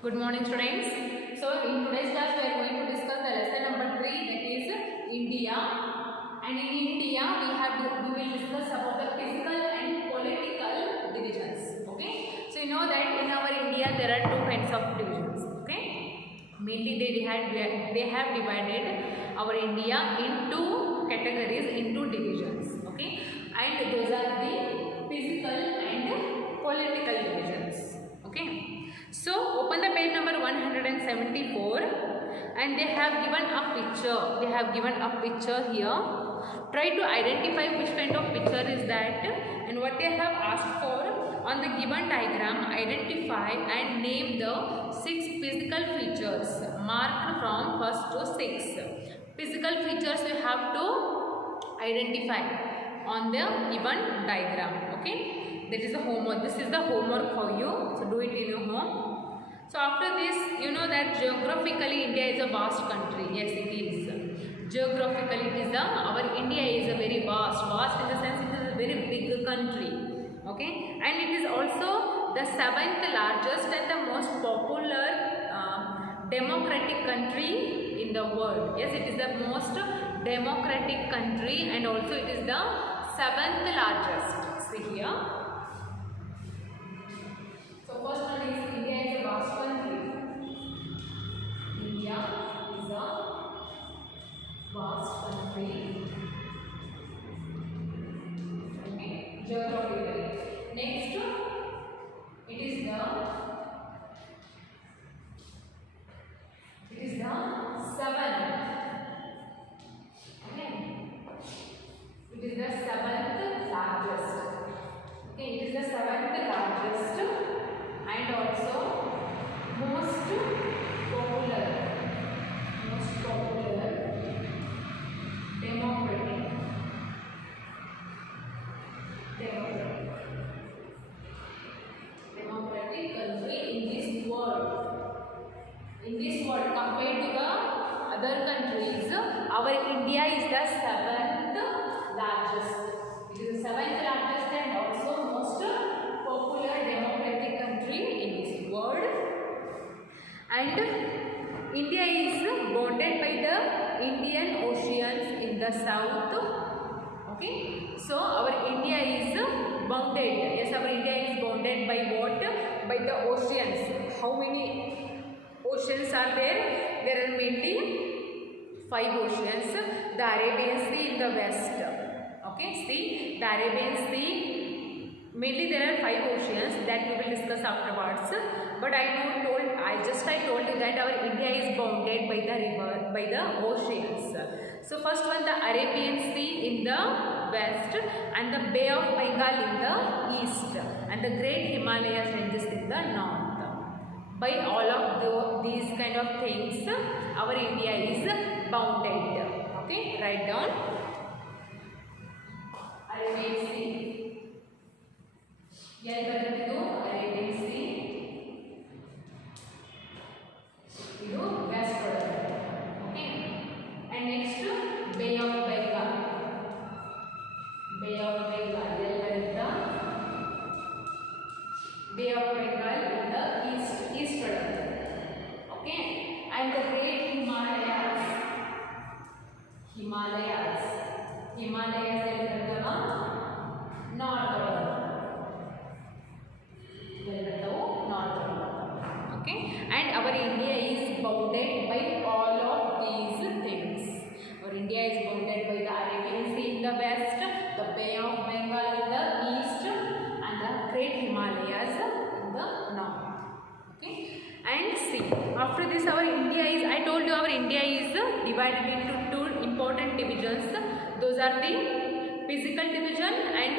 Good morning, students. So in today's class we are going to discuss the lesson number 3, that is India. And in India we will discuss about the physical and political divisions. Okay. So you know that in our India there are two kinds of divisions. Okay. Mainly they have divided our India into categories, into divisions. Okay. And those are the physical and political divisions. Okay. So open the page number 174 and they have given a picture. They have given a picture here. Try to identify which kind of picture is that and what they have asked for. On the given diagram, identify and name the 6 physical features marked from 1st to 6th. Physical features you have to identify on the given diagram. Okay. That is the homework. This is the homework for you. So do it in your home. So after this, you know that geographically India is a vast country. Yes, it is. Geographically it is our India is a very vast. Vast in the sense it is a very big country. Okay. And it is also the 7th largest and the most popular democratic country in the world. Yes, it is the most democratic country and also it is the 7th largest. See here. So first one is India is a vast country. India is a vast country. Okay, geographically. Next, it is the 7th. Okay, it is the 7th largest. Okay, it is the 7th largest. And also most popular democratic country in this world. In this world, compared to the other countries, our India is the 7th largest. It is the 7th largest and also most popular democratic country in this world. And India is bounded by the Indian Oceans in the south. Okay, so our India is bounded. Yes, our India is bounded by what? By the oceans. How many oceans are there? There are mainly 5 oceans. The Arabian Sea in the west. Okay, see, the Arabian Sea. Mainly there are 5 oceans that we will discuss afterwards. But I told you that our India is bounded by the oceans. So first one, the Arabian Sea in the west and the Bay of Bengal in the east and the Great Himalayas ranges in the north. By all of these kind of things, our India is bounded. Okay, write down Arabian Sea. Arabian Sea. ಇದು west ಬರುತ್ತೆ. Okay. And next Bay of Bengal. Bay of Bengal ಎಲ್ಲಿ ಬರುತ್ತಾ? Bay of Bengal in the east ಬರುತ್ತೆ. Okay. And the Great Himalayas. Himalayas ಎಲ್ಲಿ ಬರ್ತವ? North ಬರುತ್ತೆ. Okay, and our India is bounded by all of these things. Our India is bounded by the Arabian Sea in the west, the Bay of Bengal in the east, and the Great Himalayas in the north. Okay, and see, after this our India is, I told you our India is divided into 2 important divisions. Those are the physical division and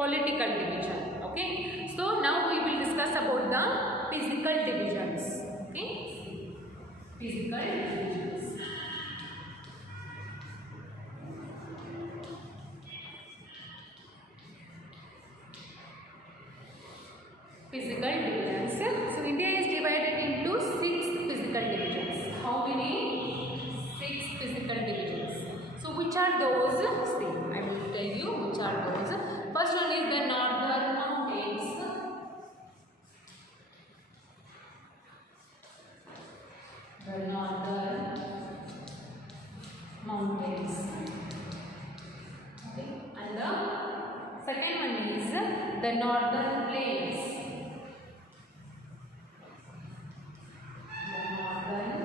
political division. Okay, so now we will discuss about the physical divisions. Okay, physical divisions. Physical divisions. So India is divided into 6 physical divisions. How many? 6 physical divisions. So which are those? See, I will tell you which are those. First one is the northern mountains. the northern plains. The northern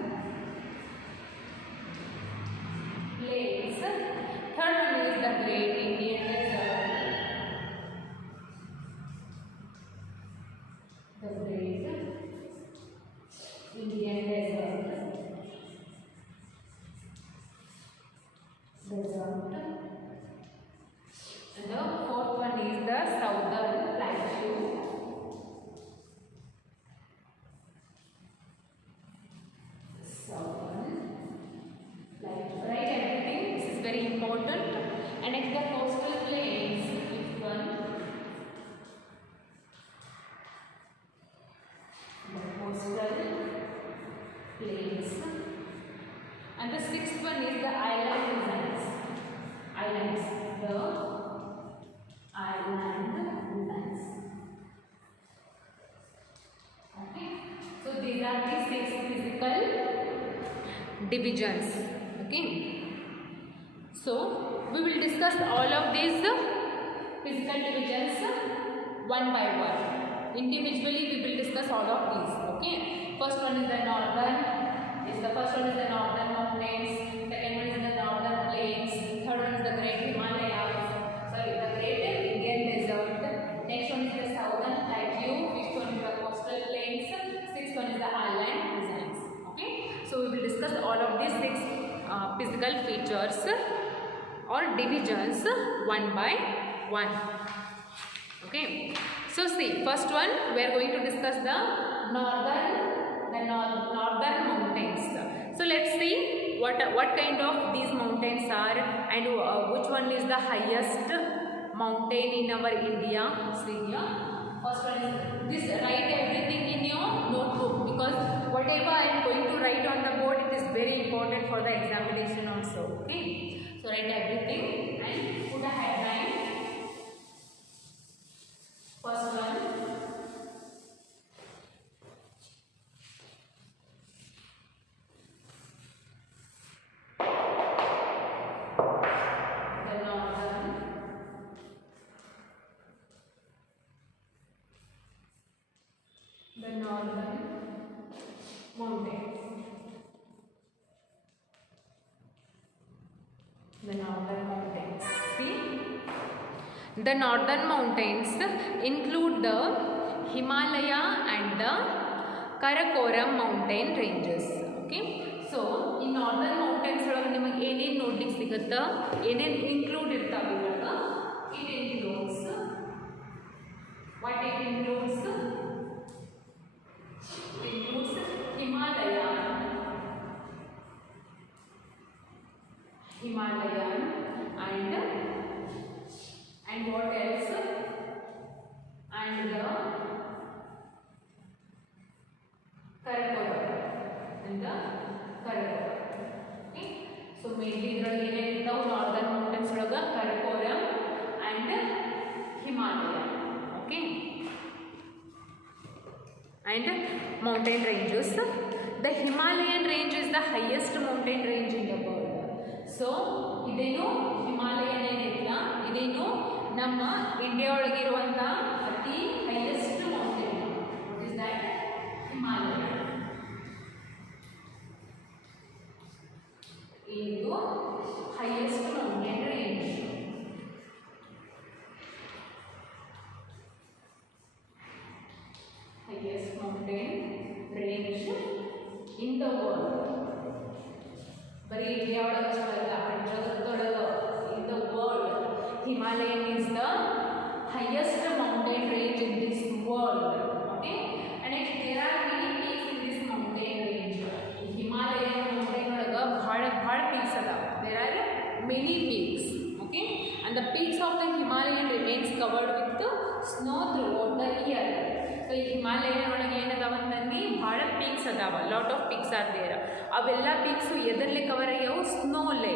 plains. Third one is the Great Indian Desert. The Great Indian Desert. And the fourth one is the Southern Plateau. Southern Plateau. Write everything. This is very important. And next the coastal plains. Which one? The coastal plains. And the sixth one is the island designs. Islands. The island designs. Okay. So these are the 6 physical divisions. Okay. So we will discuss all of these physical divisions one by one. Individually we will discuss all of these. Okay. First one is the northern. The first one is the northern mountains. Second one is the northern plains. Third one is the Great Himalayas. Sorry, the Great Indian Desert. Next one is the Southern Plateau. Fifth one is the coastal plains. Sixth one is the island designs. Okay. So we will discuss all of these 6 physical features or divisions one by one. Okay. So see, first one we are going to discuss the northern mountains. So let's see what kind of these mountains are and which one is the highest mountain in our India. See here, first one is this. Write everything in your notebook because whatever I am going to write on the board, it is very important for the examination also. Okay, so write everything and put a headline. First one. The northern mountains. The northern mountains. See, the northern mountains include the Himalaya and the Karakoram mountain ranges. Okay, so in northern mountains ನಿಮಗೆ ಏನೇನು ನೋಡ್ಲಿಕ್ಕೆ ಸಿಗುತ್ತಾ, ಏನೇನು include ಇರ್ತಾವೆ ಇವಾಗ? It includes what it includes? Includes Himalayan and what else? And the Karakoram and the Karakoram. Okay. So mainly idರಲ್ಲಿ ಏನೇನು ಇರ್ತಾವೆ northern mountains ಒಳಗ Karakoram and Himalaya. Okay. And mountain ranges. The Himalayan range is the highest mountain range in the world. So ಇದೇನು ಹಿಮಾಲಯನ್ ಏನಿಲ್ಲ, ಇದೇನು ನಮ್ಮ India ಒಳಗಿರುವಂತ ಅತಿ highest mountain. What is that? Himalaya. ಇದು highest mountain range. Highest mountain range in the world. ಬರೀ India ಒಳಗಷ್ಟೇ ಅಲ್ಲ, ಜಗತ್ತೊಳಗೆ in the world, Himalayan is the highest mountain range in this world. Okay, and there are many peaks in this mountain range. Himalayan mountain ಒಳಗೆ ಬಹಳ peaks ಅದಾವ. There are many peaks. Okay, and the peaks of the Himalayan remains covered with snow throughout the year. So Himalayan ಒಳಗೆ ಏನದಾವಂತಂದು ಭಾಳ peaks ಅದಾವ, lot of peaks are there. ಅವೆಲ್ಲ peaks ಎದರಲ್ಲಿ cover ಆಗ್ಯಾವು? ಸ್ನೋಲೆ.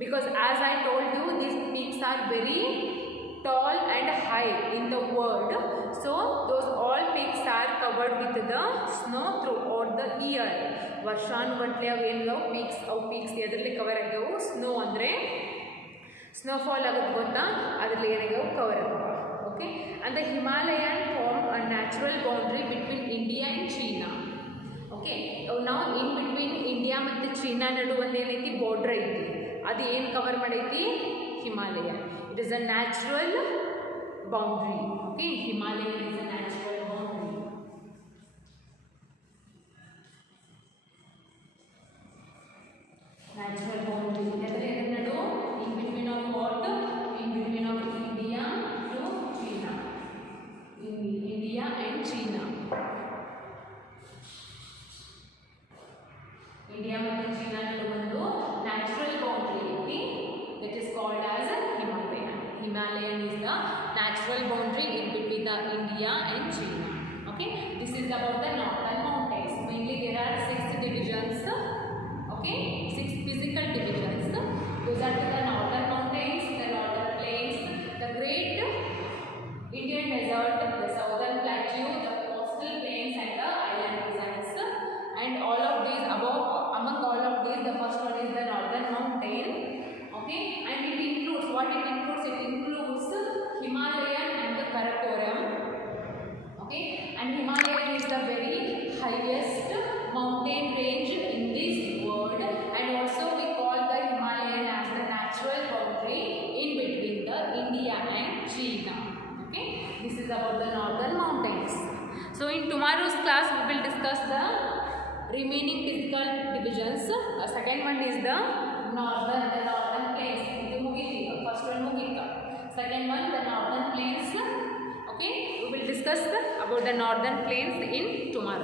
Because as I told you, these peaks are very tall and high in the world. So those all peaks are covered with the snow throughout the year. ವರ್ಷಾನುಗಟ್ಲೆ ಅವು ಏನಿದಾವು peaks ಎದರಲ್ಲಿ cover ಆಗ್ಯಾವು? Snow ಅಂದರೆ snowfall ಆಗೋದು ಗೊತ್ತಾ, ಅದರಲ್ಲಿ ಏನಾಗ್ಯಾವು? Cover ಆಗ್ಯಾವ. Okay, and the Himalayan form a natural boundary between India and China. Okay, now in between India ಮತ್ತು China ನಡುವಲ್ಲಿ ಏನೈತಿ border ಐತಿ, ಅದು ಏನು ಕವರ್ ಮಾಡೈತಿ? Himalaya. It is a natural boundary. Okay, Himalaya is a natural boundary. Natural boundary. In between of what? In between of India to China. In India and China. India ಮತ್ತು China ನಡುವೊಂದು natural boundary ಐತಿ. That is called as Himalayan. Himalayan is the natural boundary in between the India and China. Okay, this is about the northern mountains. Mainly there are 6 divisions. Okay, 6 physical divisions. Those are the northern mountains, the northern plains, the great Indian desert, the southern plateau, the coastal plains and the island deserts. And all of these among all of these, the first one is the northern mountain. Okay, and it includes what it includes? It includes Himalayan and the Karakoram. Okay, and Himalayan is the very highest mountain range in this world, and also we call the Himalayan as the natural boundary in between the India and China. Okay, this is about the northern mountains. So in tomorrow's class we will discuss the remaining physical divisions. Second one is the northern plains. First one mugita. Second one the northern plains. Okay, we will discuss about the northern plains in tomorrow.